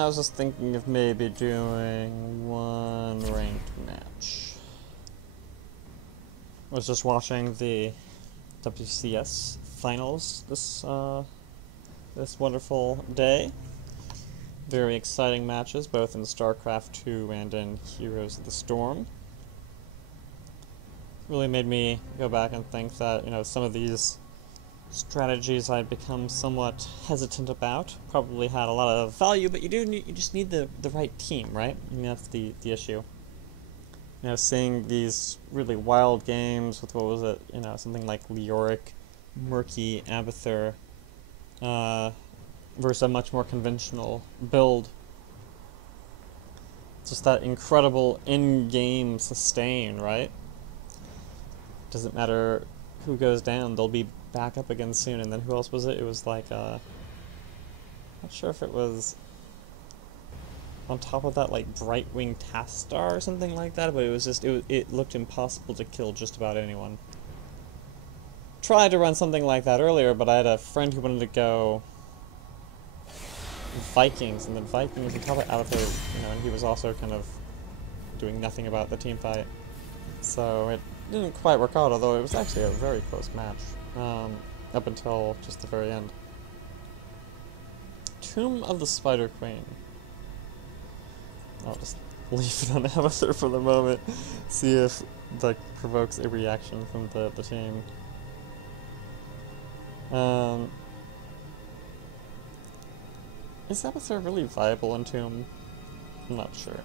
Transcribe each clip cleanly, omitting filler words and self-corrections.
I was just thinking of maybe doing one ranked match. I was just watching the WCS finals this wonderful day. Very exciting matches, both in StarCraft 2 and in Heroes of the Storm. Really made me go back and think that, you know, some of these strategies I'd become somewhat hesitant about probably had a lot of value, but you just need the right team, right? I mean, that's the issue. You know, seeing these really wild games with, what was it, you know, something like Leoric, Murky, Abathur, versus a much more conventional build. Just that incredible in-game sustain, right? Doesn't matter who goes down, they'll be back up again soon. And then who else was it? It was like, not sure if it was on top of that, like Brightwing Tastar or something like that, but it was just, it looked impossible to kill just about anyone. Tried to run something like that earlier, but I had a friend who wanted to go Vikings, and then Vikings on top of Abathur, you know, and he was also kind of doing nothing about the team fight. So it didn't quite work out, although it was actually a very close match, up until just the very end. Tomb of the Spider Queen. I'll just leave it on Abathur for the moment, see if that provokes a reaction from the team. Is Abathur really viable in Tomb? I'm not sure.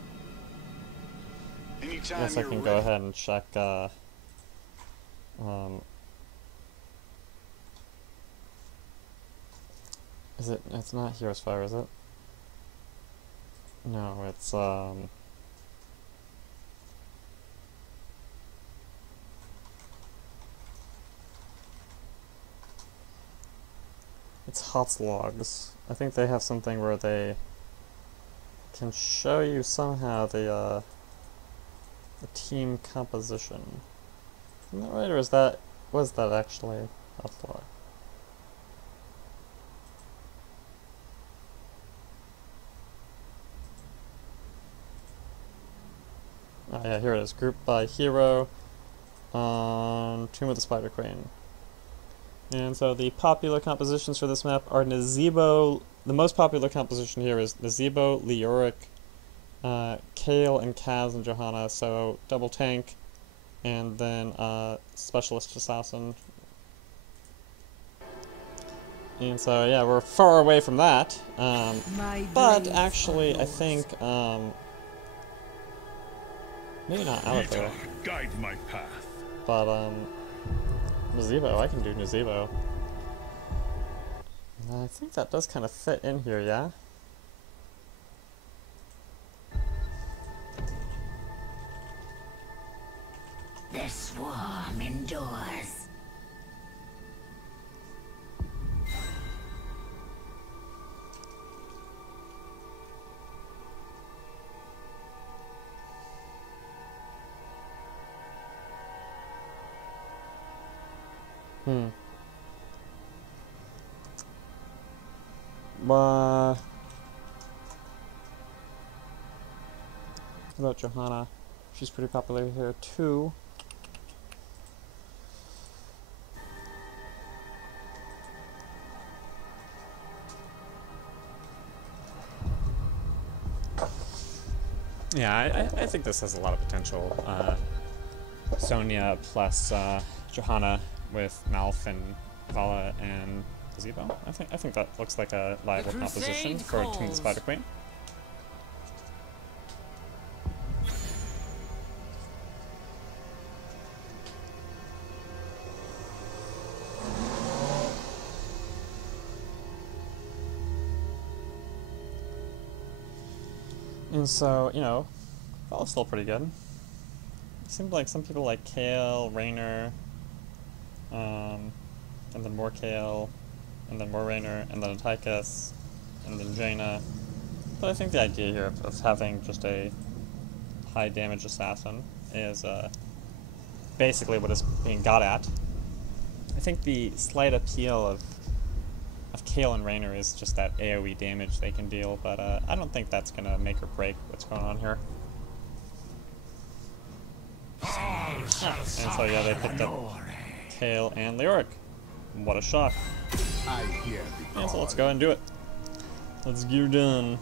I guess I can go ahead and check, is it, it's not Heroes Fire, is it? No, it's, it's HOTS logs. I think they have something where they can show you somehow the team composition. Isn't that right, or was that actually HOTS log? Oh yeah, here it is. Grouped by hero on Tomb of the Spider Queen. And so the popular compositions for this map are Nazeebo. The most popular composition here is Nazeebo, Leoric, Kayle, and Kaz and Johanna. So double tank, and then specialist assassin. And so yeah, we're far away from that. But actually, I think maybe not Abathur. Guide my path. But Nazeebo, I can do Nazeebo. I think that does kind of fit in here, yeah? The swarm endures. What about Johanna? She's pretty popular here too. Yeah, I think this has a lot of potential. Sonya plus Johanna with Malf and Vala and Nazeebo. I think that looks like a viable composition for Tomb of the Spider Queen. And so, you know, Vala's still pretty good. It seemed like some people like Kayle, Raynor, and then more Kayle, and then more Raynor, and then Tychus, and then Jaina. But I think the idea here of having just a high damage assassin is basically what is being got at. I think the slight appeal of Kayle and Raynor is just that AoE damage they can deal, but I don't think that's gonna make or break what's going on here. And so yeah, they picked up Kayle and Leoric. What a shock. Yeah, so let's go and do it. Let's get her done.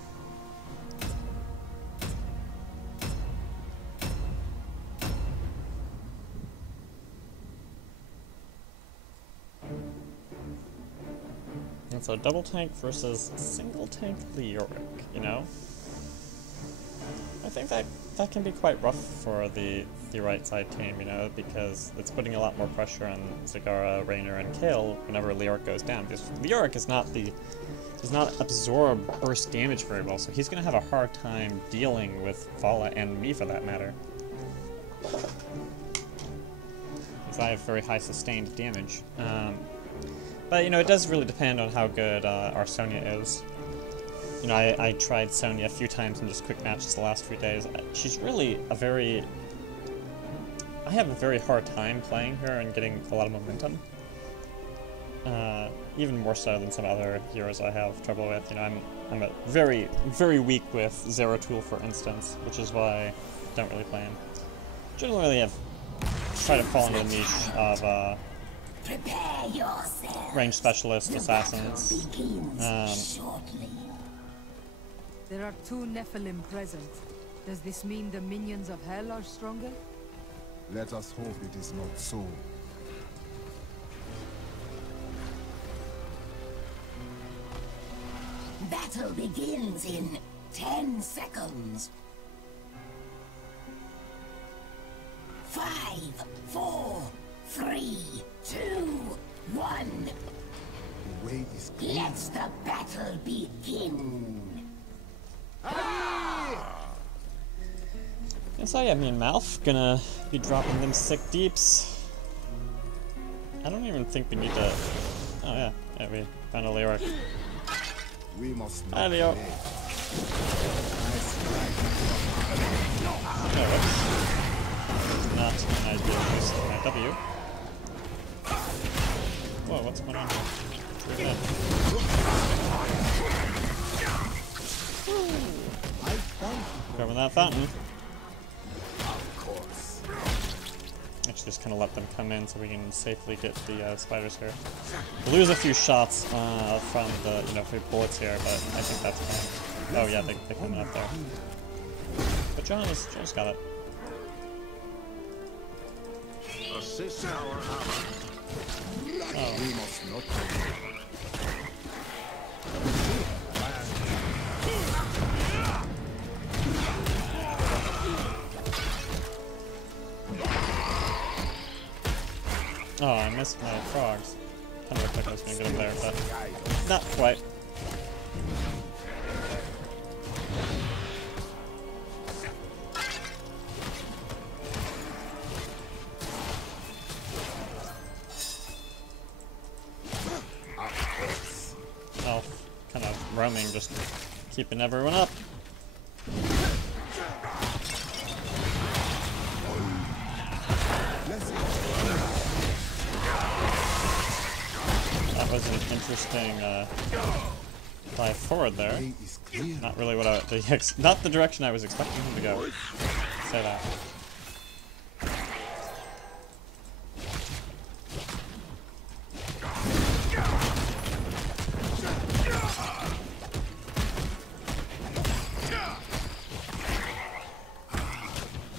And so double tank versus single tank Leoric, you know? I think that can be quite rough for the right side team, you know, because it's putting a lot more pressure on Zagara, Raynor, and Kayle whenever Leoric goes down. Because Leoric does not absorb burst damage very well, so he's gonna have a hard time dealing with Vala and me for that matter. Because I have very high sustained damage. But you know, it does really depend on how good our Sonya is. You know, I tried Sonya a few times in just quick matches the last few days. She's really I have a very hard time playing her and getting a lot of momentum. Even more so than some other heroes I have trouble with. You know, I'm very, very weak with Zeratul, for instance, which is why I don't really play him. Generally, I've tried to fall into the niche of range specialist assassins. There are 2 Nephilim present. Does this mean the minions of Hell are stronger? Let us hope it is not so. Battle begins in 10 seconds. 5, 4, 3, 2, 1. The way is clear. Let the battle begin. And so yeah, me and Malf gonna be dropping them sick deeps. I don't even think we need to... Oh yeah, we found a Leoric. We must Hi, not Leo. delay. Oh, whoops. Not an ideal use of my W. Whoa, what's going on here? Pretty good. Grabbing that fountain. Of course. Actually, just kind of let them come in so we can safely get the spiders here. We'll lose a few shots from the, you know, bullets here, but I think that's fine. Oh yeah, they're coming up there. But John's got it. Assist our hammer. Oh. We must not delay. Oh, I missed my frogs. Kind of looked like I was going to get up there, but not quite. Elf, kind of roaming, just keeping everyone up. That was an interesting dive forward there. The way is clear. Not really what not the direction I was expecting him to go. Say that.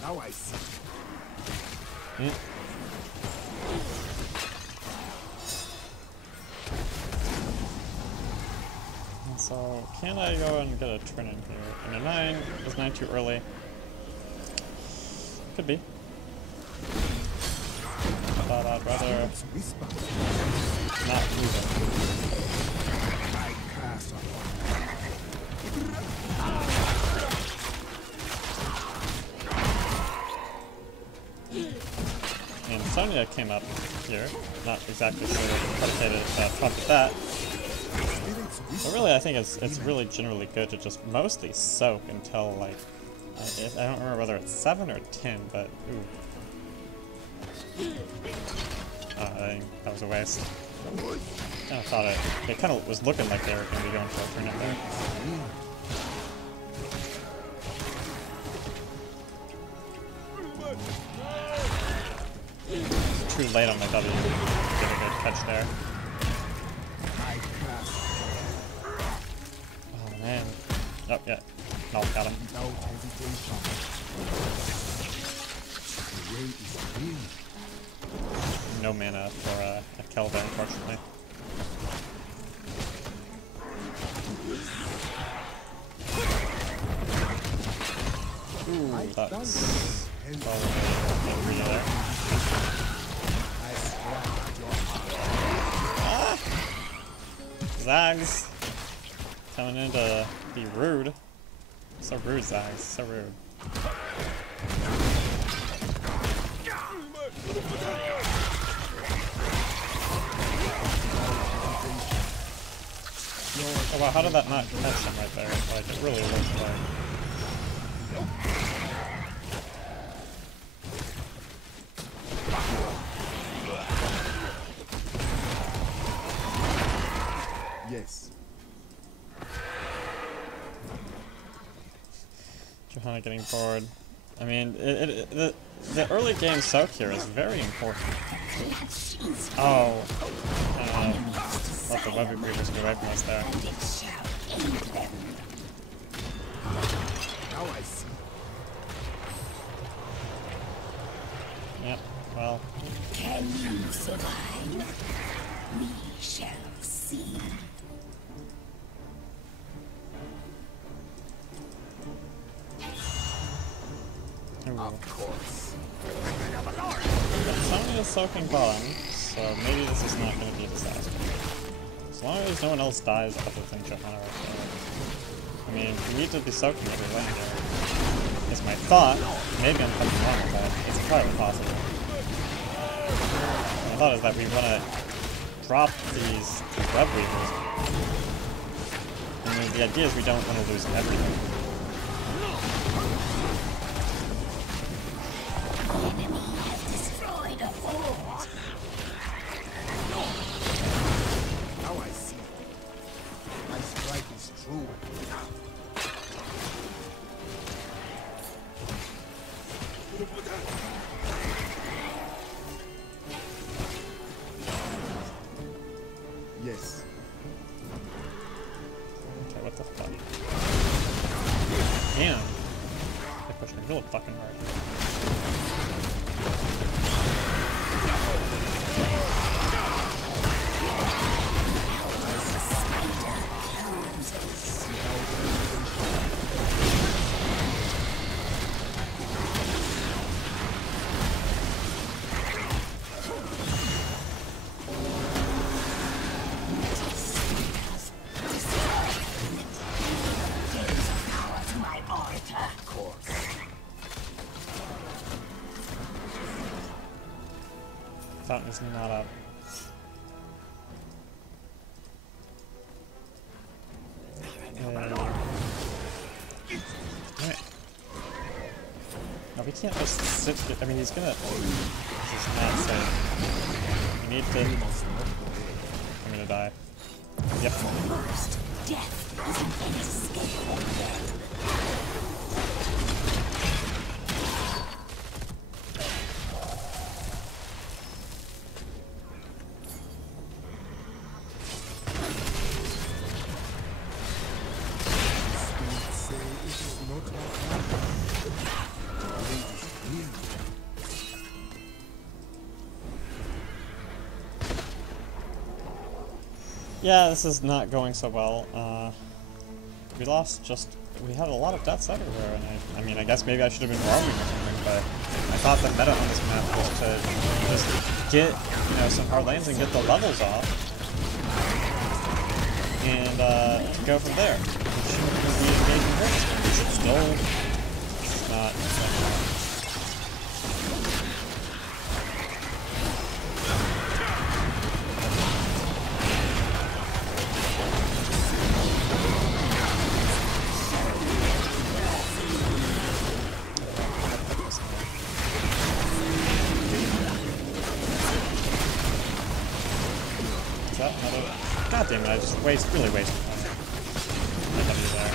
Now I see. So, can I go and get a turn in here? And a 9. Is 9 too early? Could be. But I'd rather Whisper. not move it. I cast on And Sonya came up here. Not exactly sure what predicated trumped that. spirits But whisper. really, I think it's really generally good to just mostly soak until, like, I don't remember whether it's 7 or 10, but ooh. I think that was a waste. I thought it kind of was looking like they were going to be going for a turnip there. It's too late on my W. Get a good catch there. My castle. Oh man. Oh yeah. No, got him. Without hesitation. The way is clear. No mana for a kill there, unfortunately. Ooh, that's probably a there. I swear at your heart. Zags! Coming in to be rude. So rude, Zags. So rude. Oh wow, how did that not catch him right there? Like, it really looked like... Yes. Johanna getting bored. I mean, the early game soak here is very important. Oh. Let the webby breeders get away from us there. Now I see. Yep, well. Can you survive? We shall see. Ooh. Of course. Sony is soaking bottom, so maybe this is not going to be a disaster. As long as no one else dies other than Johanna right there. I mean, we need to be soaking every lane here. Is my thought. Maybe I'm fucking wrong with that. It's probably possible. My thought is that we want to drop these web weavers. I mean, the idea is we don't want to lose everything. The enemy has destroyed a fort. Now I see. My strike is true. Yes. Okay, what the fuck? Damn. They pushed me real fucking hard. Fountain's not up. Alright. No, we can't just sit here. I mean, he's gonna... This is not safe. We need to... I'm gonna die. Yep. First, death is an inescapable. Yeah, this is not going so well. We lost we had a lot of deaths everywhere, and I mean, I guess maybe I should have been roaming or something, but I thought the meta on this map was to just get, you know, some hard lanes and get the levels off, and to go from there. We shouldn't be engaging here. We should still not. mean, I just really wasted my W there.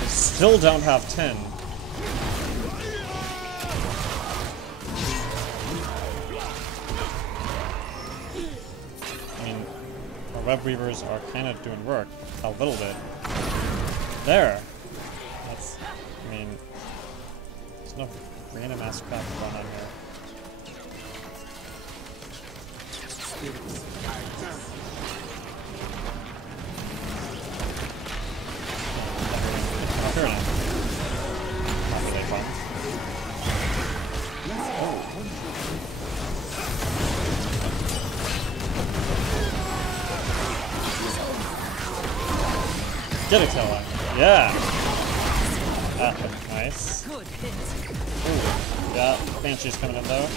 I still don't have 10. I mean, our web weavers are kind of doing work a little bit. There. That's. I mean, there's no random ass crap going on here. Sure enough. Not really fun. Get a kill on. Yeah. Nice. Good hit. Ooh. Yeah, Banshee's coming in though.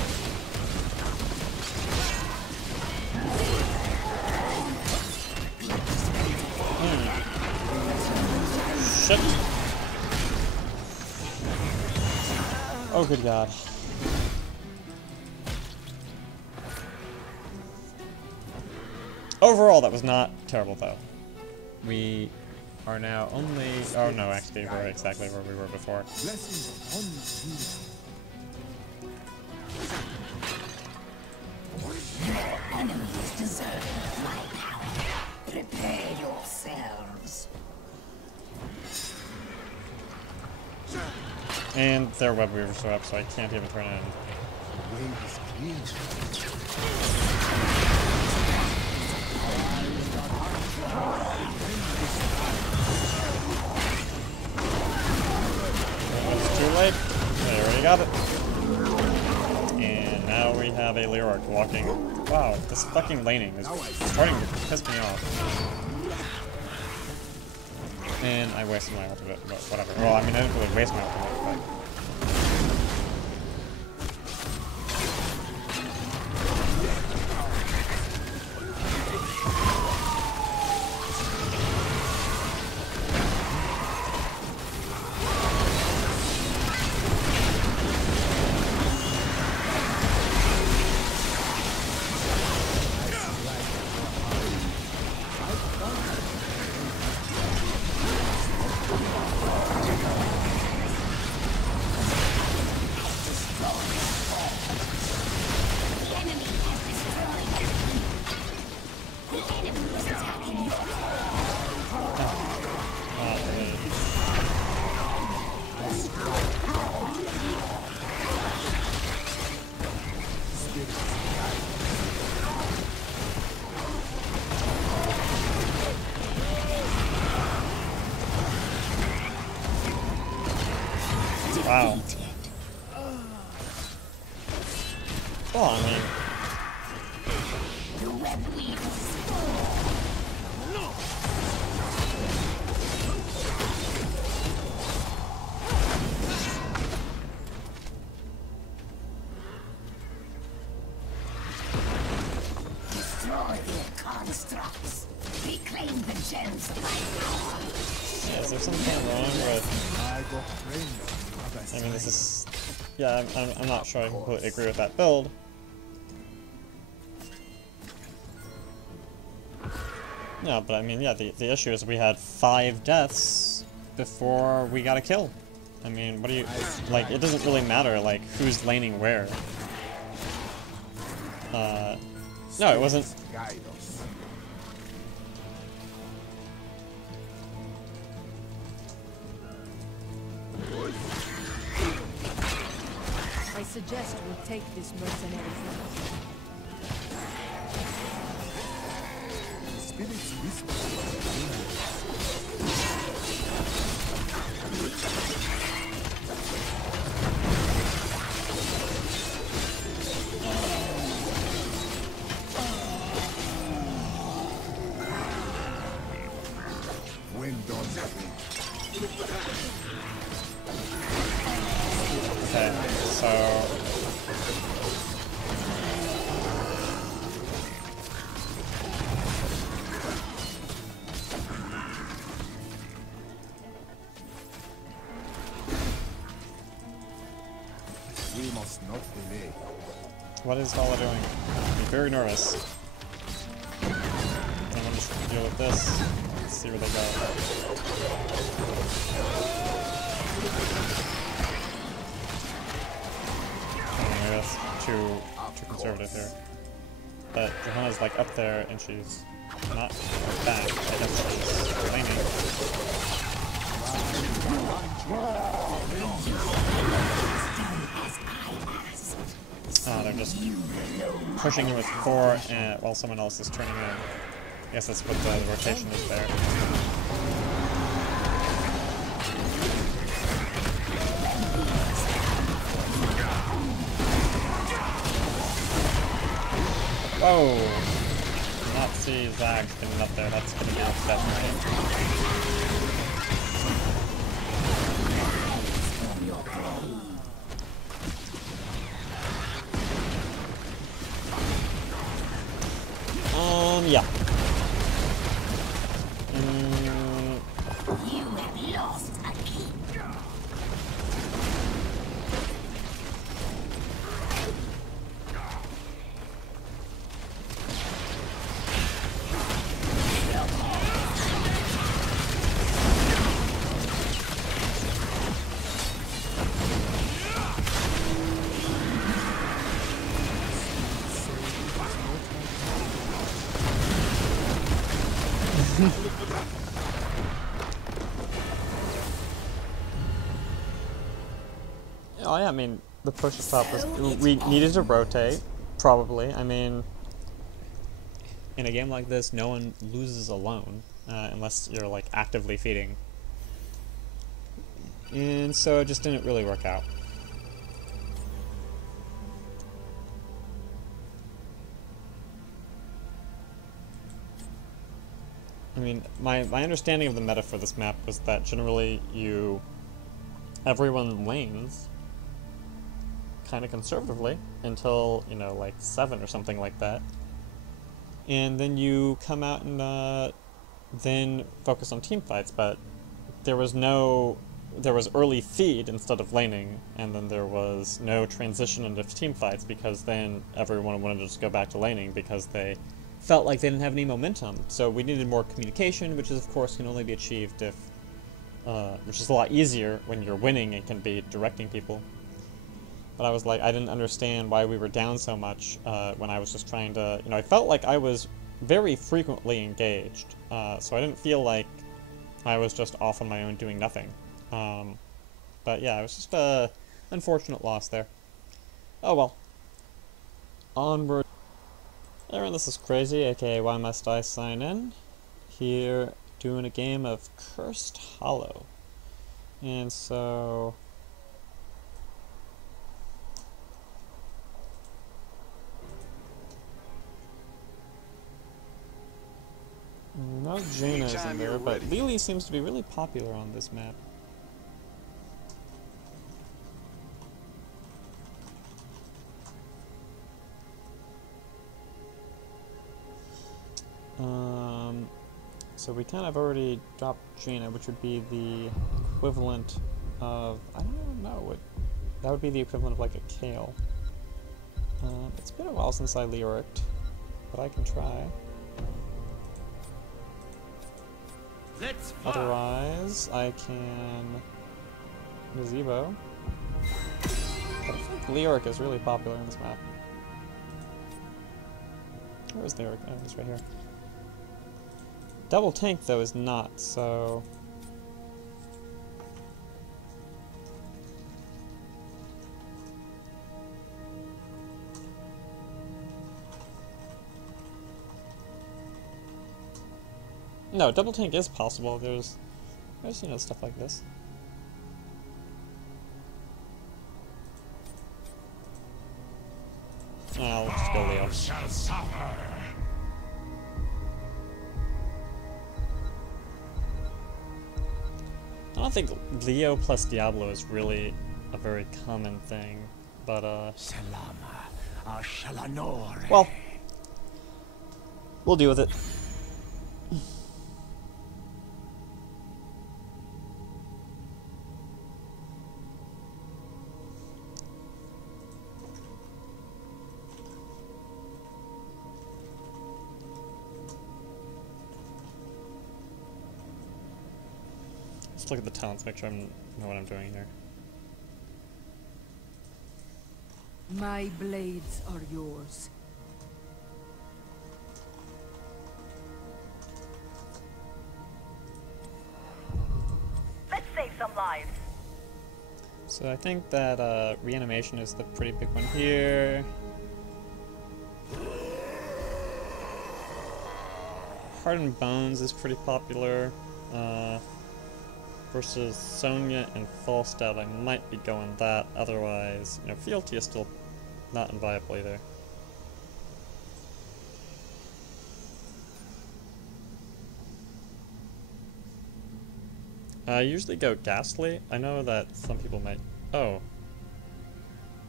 Shit. Oh, good God. Overall, that was not terrible though. We are now only... Oh no, actually we're exactly where we were before. Your enemies deserve my power. Prepare yourselves. And their web weavers are up, so I can't even turn in. It's too late. They already got it. And now we have a Leoric walking. Wow, this fucking laning is starting to piss me off. And I wasted my ultimate, but whatever. Well, I mean, I didn't really waste my ultimate, but... Wow. Well, I mean... The web weavers. Destroy their constructs. Reclaim the gems of my power. Yeah, is there something wrong with... I mean, this is... Yeah, I'm not sure I completely agree with that build. Yeah, but I mean, yeah, the issue is we had 5 deaths before we got a kill. I mean, what do you... Like, it doesn't really matter, like, who's laning where. No, it wasn't... I suggest we take this mercenary first. Spirits whisper. When done, Okay, so... must not delay. What is Vala doing? I'm very nervous. I'm just gonna deal with this. Let's see where they go. Maybe that's too conservative here. But Johanna's like up there and she's not back. I guess she's laning. They're just pushing with 4 while someone else is turning in. I guess that's what the rotation is there. Whoa! Not see Zag spinning up there. That's gonna be upset, right? Yeah. You have lost a king. Oh yeah, I mean, the push stop was... We needed to rotate, probably. I mean, in a game like this, no one loses alone, unless you're, like, actively feeding. And so it just didn't really work out. I mean, my understanding of the meta for this map was that generally everyone lanes kind of conservatively until, you know, like 7 or something like that. And then you come out and then focus on team fights, but there was early feed instead of laning, and then there was no transition into team fights because then everyone wanted to just go back to laning because they felt like they didn't have any momentum. So we needed more communication, which is of course can only be achieved if, which is a lot easier when you're winning and can be directing people. But I was like, I didn't understand why we were down so much when I was just trying to, you know, I felt like I was very frequently engaged, so I didn't feel like I was just off on my own doing nothing. But yeah, it was just a unfortunate loss there. Oh well. Onward. Everyone, this is Crazy, aka Why Must I Sign In? Here, doing a game of Cursed Hollow. And so... no Jaina is in there, but Lily seems to be really popular on this map. So we kind of already dropped Jaina, which would be the equivalent of, I don't know what, that would be the equivalent of like a Kale. It's been a while since I Lyricked, but I can try. Otherwise, I can Gazebo. But I think Lyric is really popular in this map. Where is Lyric? Oh, he's right here. Double Tank, though, is not, so... No, Double Tank is possible. There's you know, stuff like this. I'll just go Leo. Shall suffer. I don't think Leo plus Diablo is really a very common thing, but well, we'll deal with it. Let's look at the talents, make sure I know what I'm doing here. My blades are yours. Let's save some lives. So I think that reanimation is the pretty big one here. Heart and Bones is pretty popular. Versus Sonya and Falstad, I might be going that. Otherwise, you know, Fealty is still not inviable either. I usually go Ghastly. I know that some people might... Oh.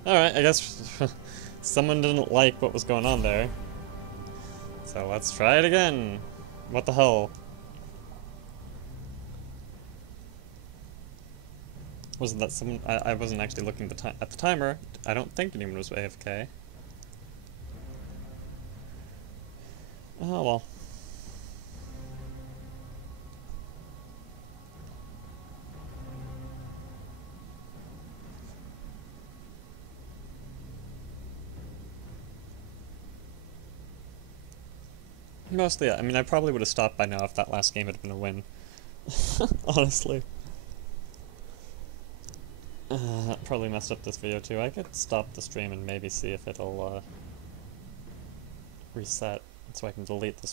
Alright, I guess someone didn't like what was going on there. So let's try it again. What the hell? Wasn't that someone... I wasn't actually looking at the timer. I don't think anyone was AFK. Oh well. Mostly, I mean, I probably would have stopped by now if that last game had been a win. Honestly. Probably messed up this video too. I could stop the stream and maybe see if it'll reset so I can delete this